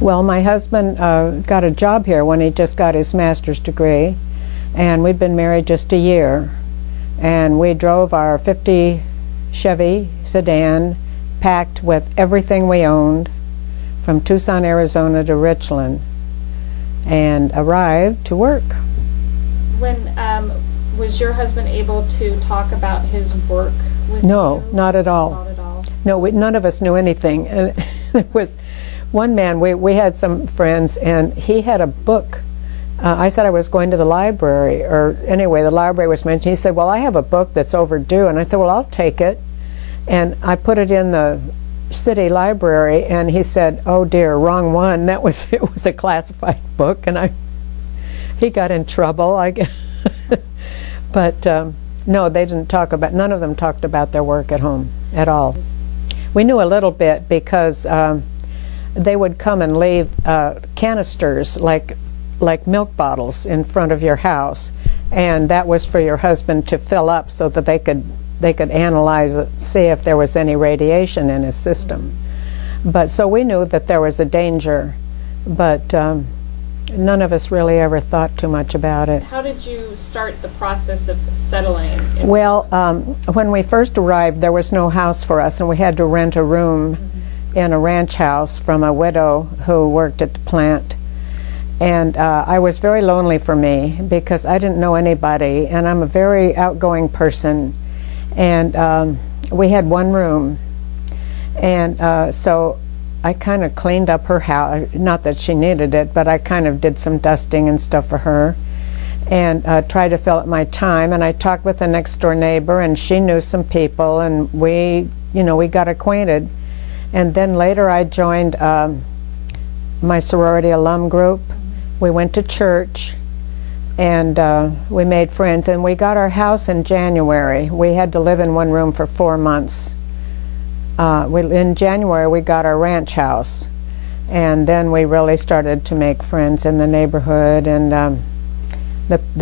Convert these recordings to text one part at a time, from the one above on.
Well, my husband got a job here when he just got his master's degree, and we'd been married just a year. And we drove our 50 Chevy sedan, packed with everything we owned, from Tucson, Arizona to Richland, and arrived to work. When was your husband able to talk about his work with you? No, not at all. Not at all. No, none of us knew anything. And there was one man, we had some friends, and he had a book. I said I was going to the library, or anyway, the library was mentioned. He said, well, I have a book that's overdue. And I said, well, I'll take it. And I put it in the city library, and he said, oh dear, wrong one. It was a classified book, and he got in trouble, I guess. But no, they didn't talk about, none of them talked about their work at home at all. We knew a little bit because they would come and leave canisters like milk bottles in front of your house, and that was for your husband to fill up so that they could analyze it, see if there was any radiation in his system. But so we knew that there was a danger, but none of us really ever thought too much about it. How did you start the process of settling? Well, when we first arrived, there was no house for us, and we had to rent a room in a ranch house from a widow who worked at the plant. And I was very lonely for me because I didn't know anybody, and I'm a very outgoing person. And we had one room, and so I kind of cleaned up her house. Not that she needed it, but I kind of did some dusting and stuff for her, and tried to fill up my time. And I talked with the next door neighbor, and she knew some people, and we got acquainted. And then later I joined my sorority alum group. We went to church, and we made friends, and we got our house in January. We had to live in one room for 4 months. In January we got our ranch house, and then we really started to make friends in the neighborhood, and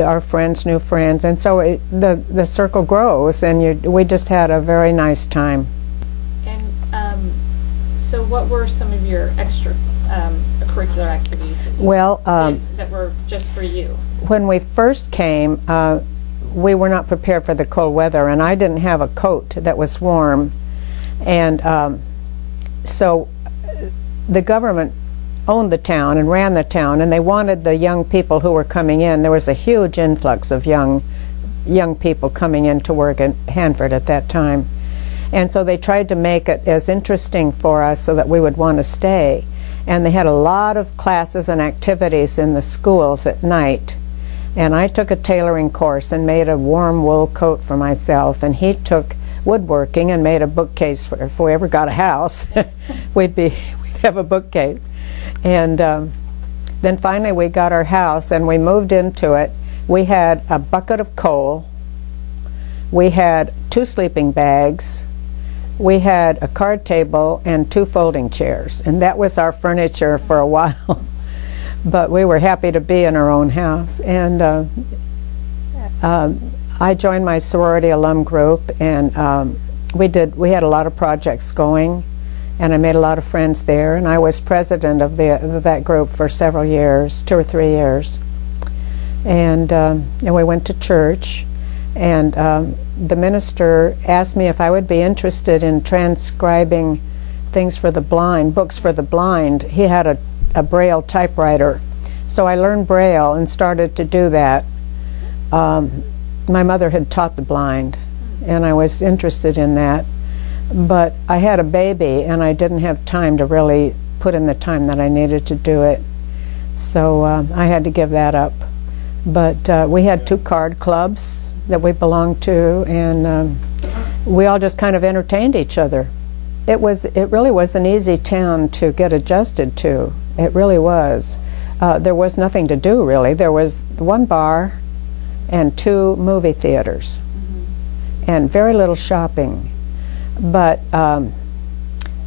our friends knew friends, and so the circle grows, and we just had a very nice time. And so what were some of your extra curricular activities that were just for you? When we first came, we were not prepared for the cold weather, and I didn't have a coat that was warm. And so the government owned the town and ran the town, and they wanted the young people who were coming in. There was a huge influx of young people coming in to work at Hanford at that time. And so they tried to make it as interesting for us so that we would want to stay. And they had a lot of classes and activities in the schools at night. And I took a tailoring course and made a warm wool coat for myself, and he took woodworking and made a bookcase for, if we ever got a house, we'd have a bookcase. And then finally we got our house, and we moved into it. We had a bucket of coal, we had 2 sleeping bags, we had a card table and 2 folding chairs, and that was our furniture for a while. But we were happy to be in our own house. And I joined my sorority alum group, and we had a lot of projects going, and I made a lot of friends there, and I was president of that group for several years, 2 or 3 years. And we went to church, and the minister asked me if I would be interested in transcribing things for the blind, books for the blind. He had a Braille typewriter, so I learned Braille and started to do that. My mother had taught the blind, and I was interested in that, but I had a baby, and I didn't have time to really put in the time that I needed to do it, so I had to give that up. But we had 2 card clubs that we belonged to, and we all just kind of entertained each other. It really was an easy town to get adjusted to. It really was. There was nothing to do, really. There was 1 bar and 2 movie theaters, and very little shopping. But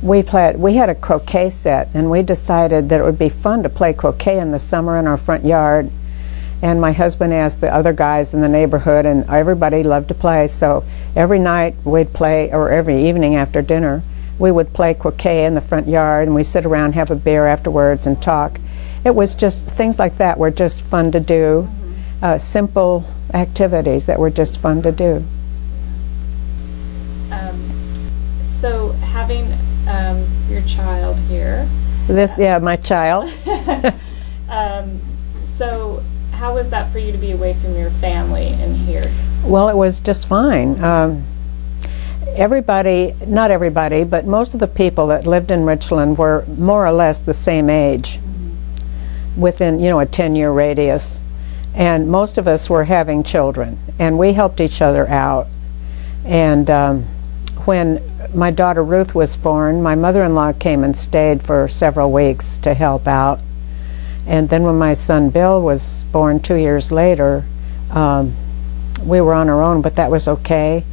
we had a croquet set, and we decided that it would be fun to play croquet in the summer in our front yard. And my husband asked the other guys in the neighborhood, and everybody loved to play. So every night we'd play, or every evening after dinner, we would play croquet in the front yard, and we sit around, have a beer afterwards, and talk. It was just, things like that were just fun to do. Simple activities that were just fun to do. So having your child here. Yeah, my child. So how was that for you to be away from your family and here? Well, it was just fine. Everybody, not everybody, but most of the people that lived in Richland were more or less the same age, within, you know, a 10-year radius. And most of us were having children, and we helped each other out. And when my daughter Ruth was born, my mother-in-law came and stayed for several weeks to help out. And then when my son Bill was born 2 years later, we were on our own, but that was okay.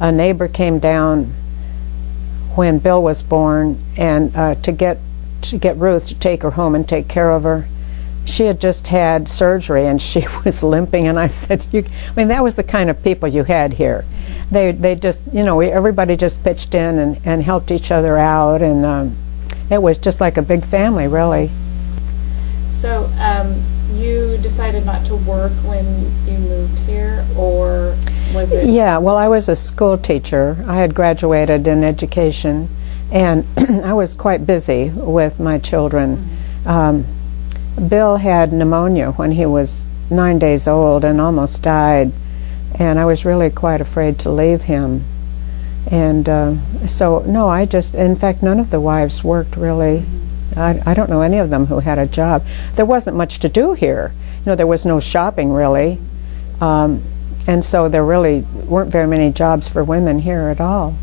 A neighbor came down when Bill was born, and to get Ruth to take her home and take care of her. She had just had surgery and she was limping, and I said, I mean, that was the kind of people you had here. They just, you know, everybody just pitched in and helped each other out, and it was just like a big family, really. So you decided not to work when you moved here, or was it? Yeah, well, I was a school teacher. I had graduated in education, and I was quite busy with my children. Bill had pneumonia when he was 9 days old and almost died, and I was really quite afraid to leave him. And so, no, I just, in fact, none of the wives worked really. I don't know any of them who had a job. There wasn't much to do here. You know, there was no shopping really. And so there really weren't very many jobs for women here at all.